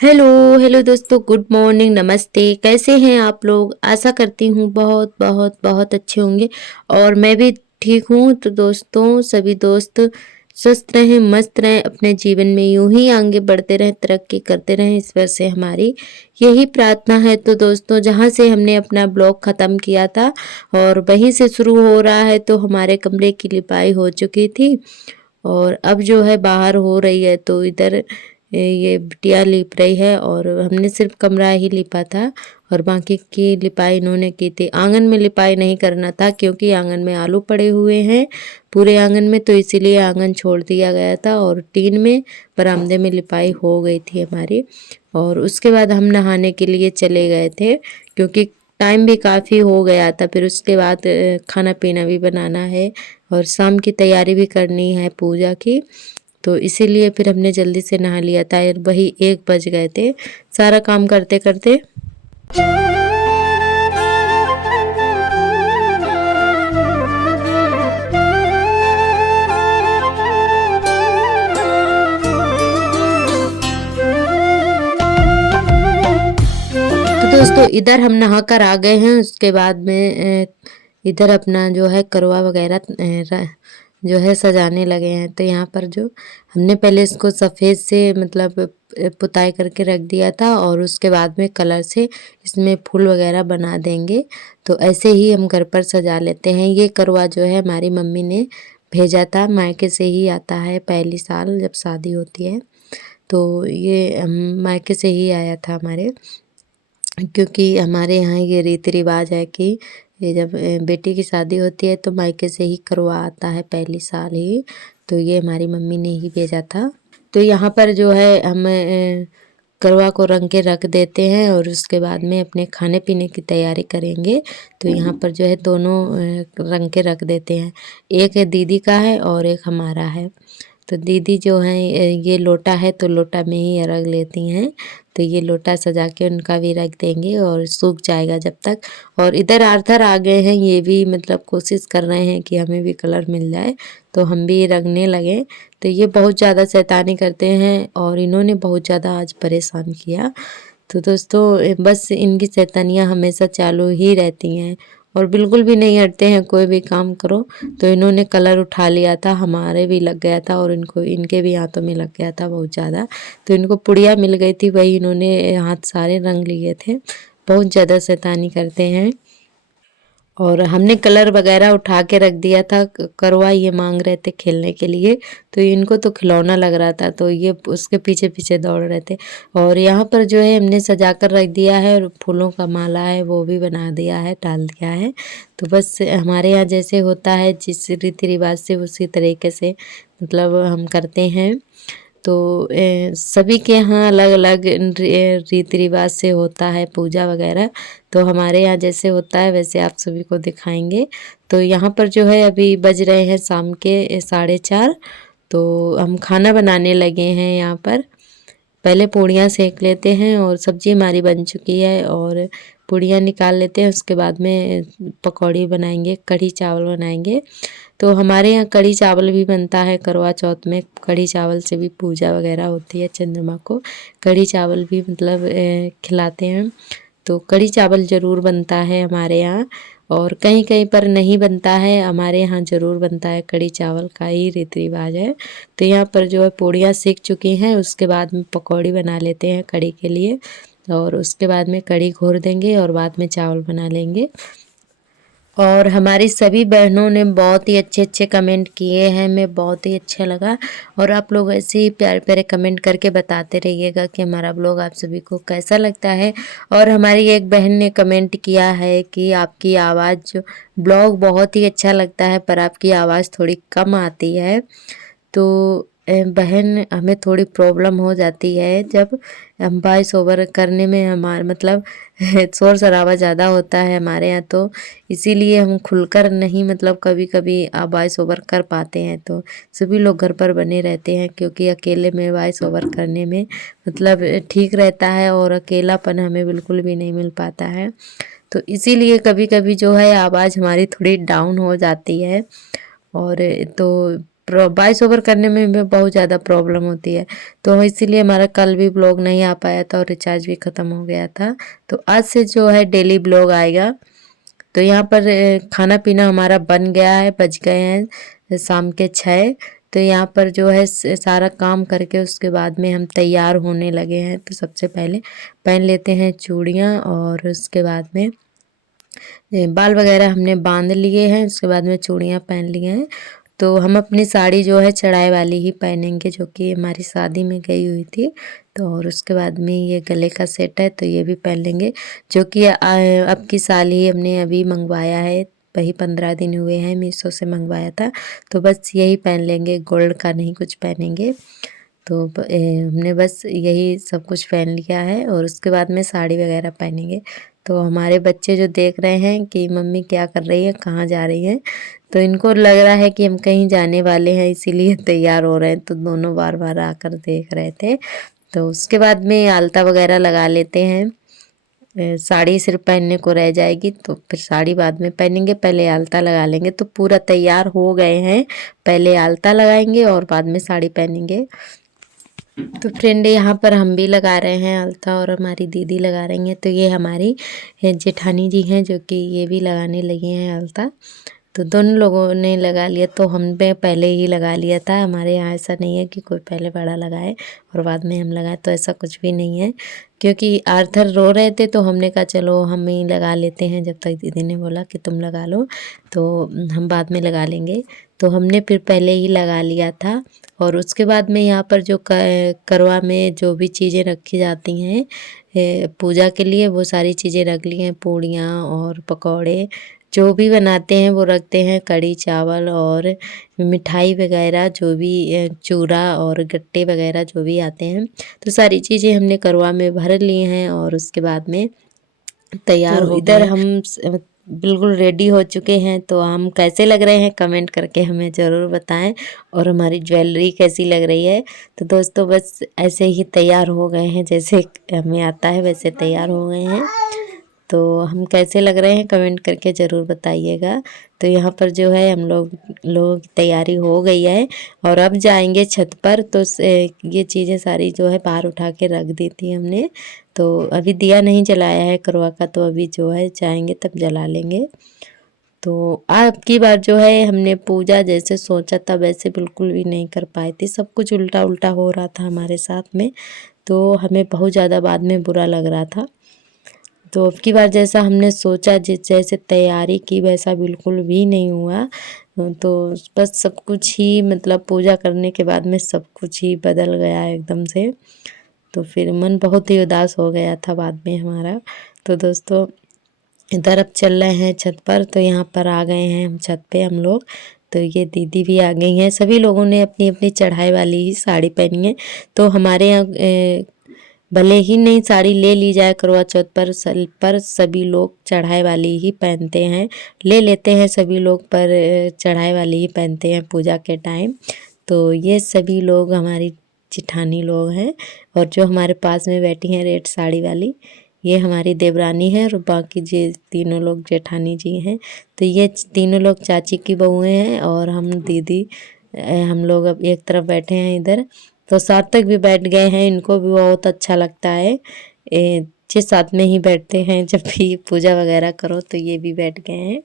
Hello hello दोस्तों, good morning, नमस्ते। कैसे हैं आप लोग? आशा करती हूँ बहुत बहुत बहुत अच्छे होंगे और मैं भी ठीक हूँ। तो दोस्तों, सभी दोस्त स्वस्थ रहें, मस्त रहें, अपने जीवन में यूं ही आगे बढ़ते रहें, तरक्की करते रहें, ईश्वर से हमारी यही प्रार्थना है। तो दोस्तों, जहाँ से हमने अपना ब्लॉग ख़त्म किया था और वहीं से शुरू हो रहा है, तो हमारे कमरे की लिपाई हो चुकी थी और अब जो है बाहर हो रही है। तो इधर ये बिटिया लिप रही है और हमने सिर्फ कमरा ही लिपा था और बाकी की लिपाई इन्होंने की थी। आंगन में लिपाई नहीं करना था क्योंकि आंगन में आलू पड़े हुए हैं पूरे आंगन में, तो इसीलिए आंगन छोड़ दिया गया था और टीन में बरामदे में लिपाई हो गई थी हमारी। और उसके बाद हम नहाने के लिए चले गए थे क्योंकि टाइम भी काफ़ी हो गया था। फिर उसके बाद खाना पीना भी बनाना है और शाम की तैयारी भी करनी है पूजा की, तो इसीलिए फिर हमने जल्दी से नहा लिया था। वही 1 बज गए थे सारा काम करते करते। तो दोस्तों, इधर हम नहा कर आ गए हैं। उसके बाद में इधर अपना जो है करवा वगैरह जो है सजाने लगे हैं। तो यहाँ पर जो हमने पहले इसको सफ़ेद से मतलब पुताई करके रख दिया था और उसके बाद में कलर से इसमें फूल वगैरह बना देंगे। तो ऐसे ही हम घर पर सजा लेते हैं। ये करवा जो है हमारी मम्मी ने भेजा था, मायके से ही आता है पहली साल जब शादी होती है। तो ये मायके से ही आया था हमारे, क्योंकि हमारे यहाँ ये रीति रिवाज है कि ये जब बेटी की शादी होती है तो मायके से ही करवा आता है पहली साल ही। तो ये हमारी मम्मी ने ही भेजा था। तो यहाँ पर जो है हम करवा को रंग के रख देते हैं और उसके बाद में अपने खाने पीने की तैयारी करेंगे। तो यहाँ पर जो है दोनों रंग के रख देते हैं। एक है दीदी का है और एक हमारा है। तो दीदी जो है ये लोटा है तो लोटा में ही रख लेती हैं। तो ये लोटा सजा के उनका भी रख देंगे और सूख जाएगा जब तक। और इधर आर्थर आ गए हैं, ये भी मतलब कोशिश कर रहे हैं कि हमें भी कलर मिल जाए तो हम भी रंगने लगे। तो ये बहुत ज़्यादा शैतानी करते हैं और इन्होंने बहुत ज़्यादा आज परेशान किया। तो दोस्तों, बस इनकी शैतानियाँ हमेशा चालू ही रहती हैं और बिल्कुल भी नहीं हटते हैं। कोई भी काम करो तो इन्होंने कलर उठा लिया था, हमारे भी लग गया था और इनको इनके भी हाथों में लग गया था बहुत ज़्यादा। तो इनको पुड़िया मिल गई थी, वही इन्होंने हाथ सारे रंग लिए थे। बहुत ज़्यादा शैतानी करते हैं और हमने कलर वगैरह उठा के रख दिया था। करवा ये मांग रहे थे खेलने के लिए, तो इनको तो खिलौना लग रहा था, तो ये उसके पीछे पीछे दौड़ रहे थे। और यहाँ पर जो है हमने सजा कर रख दिया है और फूलों का माला है वो भी बना दिया है, डाल दिया है। तो बस हमारे यहाँ जैसे होता है जिस रीति रिवाज से उसी तरीके से मतलब हम करते हैं। तो सभी के यहाँ अलग अलग रीति रिवाज से होता है पूजा वगैरह। तो हमारे यहाँ जैसे होता है वैसे आप सभी को दिखाएंगे। तो यहाँ पर जो है अभी बज रहे हैं शाम के 4:30। तो हम खाना बनाने लगे हैं यहाँ पर। पहले पूड़ियाँ सेक लेते हैं और सब्जी हमारी बन चुकी है और पूड़ियाँ निकाल लेते हैं। उसके बाद में पकौड़ी बनाएंगे, कढ़ी चावल बनाएंगे। तो हमारे यहाँ कढ़ी चावल भी बनता है करवा चौथ में। कढ़ी चावल से भी पूजा वगैरह होती है, चंद्रमा को कढ़ी चावल भी मतलब खिलाते हैं। तो कढ़ी चावल ज़रूर बनता है हमारे यहाँ और कहीं कहीं पर नहीं बनता है, हमारे यहाँ ज़रूर बनता है। कढ़ी चावल का ही रीति रिवाज है। तो यहाँ पर जो है पूड़ियाँ सेक चुकी हैं, उसके बाद में पकौड़ी बना लेते हैं कढ़ी के लिए और उसके बाद में कढ़ी घोर देंगे और बाद में चावल बना लेंगे। और हमारी सभी बहनों ने बहुत ही अच्छे अच्छे कमेंट किए हैं, हमें बहुत ही अच्छा लगा। और आप लोग ऐसे ही प्यारे प्यारे कमेंट करके बताते रहिएगा कि हमारा ब्लॉग आप सभी को कैसा लगता है। और हमारी एक बहन ने कमेंट किया है कि आपकी आवाज़ जो ब्लॉग बहुत ही अच्छा लगता है पर आपकी आवाज़ थोड़ी कम आती है। तो बहन, हमें थोड़ी प्रॉब्लम हो जाती है जब हम वॉइस ओवर करने में, हमारा मतलब शोर शराबा ज़्यादा होता है हमारे यहाँ, तो इसीलिए हम खुलकर नहीं मतलब कभी कभी वॉइस ओवर कर पाते हैं। तो सभी लोग घर पर बने रहते हैं क्योंकि अकेले में वॉइस ओवर करने में मतलब ठीक रहता है और अकेलापन हमें बिल्कुल भी नहीं मिल पाता है। तो इसीलिए कभी कभी जो है आवाज़ हमारी थोड़ी डाउन हो जाती है। और तो वॉइस ओवर करने में भी बहुत ज़्यादा प्रॉब्लम होती है, तो इसीलिए हमारा कल भी ब्लॉग नहीं आ पाया था और रिचार्ज भी ख़त्म हो गया था। तो आज से जो है डेली ब्लॉग आएगा। तो यहाँ पर खाना पीना हमारा बन गया है, बज गए हैं शाम के 6। तो यहाँ पर जो है सारा काम करके उसके बाद में हम तैयार होने लगे हैं। तो सबसे पहले पहन लेते हैं चूड़ियाँ और उसके बाद में बाल वगैरह हमने बांध लिए हैं, उसके बाद में चूड़ियाँ पहन लिए हैं। तो हम अपनी साड़ी जो है चढ़ाई वाली ही पहनेंगे, जो कि हमारी शादी में गई हुई थी। तो और उसके बाद में ये गले का सेट है, तो ये भी पहन लेंगे, जो कि अब की साल ही हमने अभी मंगवाया है। वही 15 दिन हुए हैं, मीशो से मंगवाया था। तो बस यही पहन लेंगे, गोल्ड का नहीं कुछ पहनेंगे। तो हमने बस यही सब कुछ पहन लिया है और उसके बाद में साड़ी वगैरह पहनेंगे। तो हमारे बच्चे जो देख रहे हैं कि मम्मी क्या कर रही है, कहाँ जा रही हैं, तो इनको लग रहा है कि हम कहीं जाने वाले हैं, इसीलिए तैयार हो रहे हैं। तो दोनों बार बार आकर देख रहे थे। तो उसके बाद में आलता वगैरह लगा लेते हैं। साड़ी सिर्फ पहनने को रह जाएगी, तो फिर साड़ी बाद में पहनेंगे, पहले आलता लगा लेंगे। तो पूरा तैयार हो गए हैं, पहले आलता लगाएंगे और बाद में साड़ी पहनेंगे। तो फ्रेंड यहाँ पर हम भी लगा रहे हैं आलता और हमारी दीदी लगा रही हैं। तो ये हमारी जेठानी जी हैं, जो कि ये भी लगाने लगी हैं आलता। तो दोनों लोगों ने लगा लिया, तो हमने पहले ही लगा लिया था। हमारे यहाँ ऐसा नहीं है कि कोई पहले बड़ा लगाए और बाद में हम लगाए, तो ऐसा कुछ भी नहीं है। क्योंकि आर्थर रो रहे थे, तो हमने कहा चलो हम ही लगा लेते हैं। जब तक दीदी ने बोला कि तुम लगा लो, तो हम बाद में लगा लेंगे। तो हमने फिर पहले ही लगा लिया था। और उसके बाद में यहाँ पर जो करवा में जो भी चीज़ें रखी जाती हैं पूजा के लिए, वो सारी चीज़ें रख ली हैं। पूड़ियाँ और पकौड़े जो भी बनाते हैं वो रखते हैं, कढ़ी चावल और मिठाई वगैरह, जो भी चूड़ा और गट्टे वगैरह जो भी आते हैं, तो सारी चीज़ें हमने करवा में भर ली हैं और उसके बाद में तैयार हो इधर हम बिल्कुल रेडी हो चुके हैं। तो हम कैसे लग रहे हैं कमेंट करके हमें ज़रूर बताएं, और हमारी ज्वेलरी कैसी लग रही है। तो दोस्तों बस ऐसे ही तैयार हो गए हैं, जैसे हमें आता है वैसे तैयार हो गए हैं। तो हम कैसे लग रहे हैं कमेंट करके ज़रूर बताइएगा। तो यहाँ पर जो है हम लोगों की तैयारी हो गई है और अब जाएंगे छत पर। तो ये चीज़ें सारी जो है बाहर उठा के रख दी थी हमने। तो अभी दिया नहीं जलाया है करवा का, तो अभी जो है जाएंगे तब जला लेंगे। तो अब की बार जो है हमने पूजा जैसे सोचा था वैसे बिल्कुल भी नहीं कर पाए थे, सब कुछ उल्टा उल्टा हो रहा था हमारे साथ में। तो हमें बहुत ज़्यादा बाद में बुरा लग रहा था। तो अब की बार जैसा हमने सोचा, जैसे तैयारी की, वैसा बिल्कुल भी नहीं हुआ। तो बस सब कुछ ही मतलब पूजा करने के बाद में सब कुछ ही बदल गया एकदम से। तो फिर मन बहुत ही उदास हो गया था बाद में हमारा। तो दोस्तों इधर अब चल रहे हैं छत पर। तो यहाँ पर आ गए हैं हम छत पे हम लोग। तो ये दीदी भी आ गई हैं। सभी लोगों ने अपनी अपनी चढ़ाई वाली ही साड़ी पहनी है। तो हमारे यहाँ भले ही नहीं साड़ी ले ली जाए करवा चौथ पर सभी लोग चढ़ाई वाली ही पहनते हैं, ले लेते हैं सभी लोग, पर चढ़ाई वाली ही पहनते हैं पूजा के टाइम। तो ये सभी लोग हमारी जिठानी लोग हैं, और जो हमारे पास में बैठी हैं रेड साड़ी वाली, ये हमारी देवरानी है, और बाकी ये तीनों लोग जेठानी जी हैं। तो ये तीनों लोग चाची की बहुएं हैं, और हम दीदी हम लोग अब एक तरफ बैठे हैं इधर। तो सार्थक भी बैठ गए हैं, इनको भी बहुत अच्छा लगता है ये साथ में ही बैठते हैं जब भी पूजा वगैरह करो। तो ये भी बैठ गए हैं।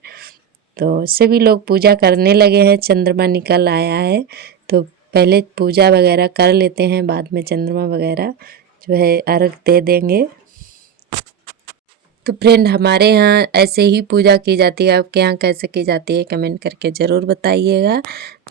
तो सभी लोग पूजा करने लगे हैं, चंद्रमा निकल आया है। तो पहले पूजा वगैरह कर लेते हैं, बाद में चंद्रमा वगैरह जो है अर्घ दे देंगे। तो फ्रेंड हमारे यहाँ ऐसे ही पूजा की जाती है, आपके यहाँ कैसे की जाती है कमेंट करके ज़रूर बताइएगा।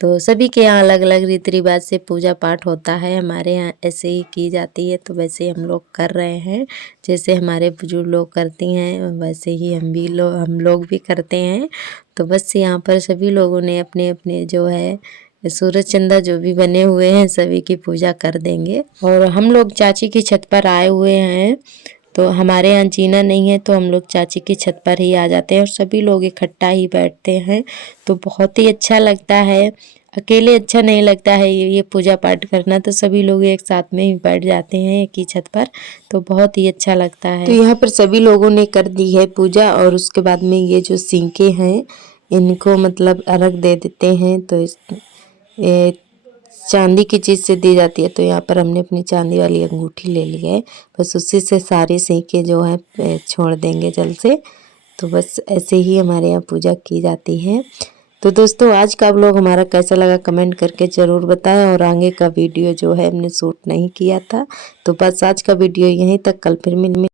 तो सभी के यहाँ अलग अलग रीति रिवाज से पूजा पाठ होता है, हमारे यहाँ ऐसे ही की जाती है। तो वैसे हम लोग कर रहे हैं, जैसे हमारे बुजुर्ग लोग करती हैं वैसे ही हम लोग भी करते हैं। तो बस यहाँ पर सभी लोगों ने अपने अपने जो है सूरज चंदा जो भी बने हुए हैं सभी की पूजा कर देंगे। और हम लोग चाची की छत पर आए हुए हैं। तो हमारे यहाँ जीना नहीं है, तो हम लोग चाची की छत पर ही आ जाते हैं और सभी लोग इकट्ठा ही बैठते हैं। तो बहुत ही अच्छा लगता है, अकेले अच्छा नहीं लगता है ये पूजा पाठ करना। तो सभी लोग एक साथ में ही बैठ जाते हैं एक ही छत पर, तो बहुत ही अच्छा लगता है। तो यहाँ पर सभी लोगों ने कर दी है पूजा, और उसके बाद में ये जो सिंके हैं इनको मतलब अर्घ दे देते हैं। तो चांदी की चीज़ से दी जाती है। तो यहाँ पर हमने अपनी चांदी वाली अंगूठी ले ली है, बस उसी से सारे सिक्के जो है छोड़ देंगे जल से। तो बस ऐसे ही हमारे यहाँ पूजा की जाती है। तो दोस्तों आज का व्लॉग हमारा कैसा लगा कमेंट करके ज़रूर बताएं, और आगे का वीडियो जो है हमने शूट नहीं किया था। तो बस आज का वीडियो यहीं तक, कल फिर मिल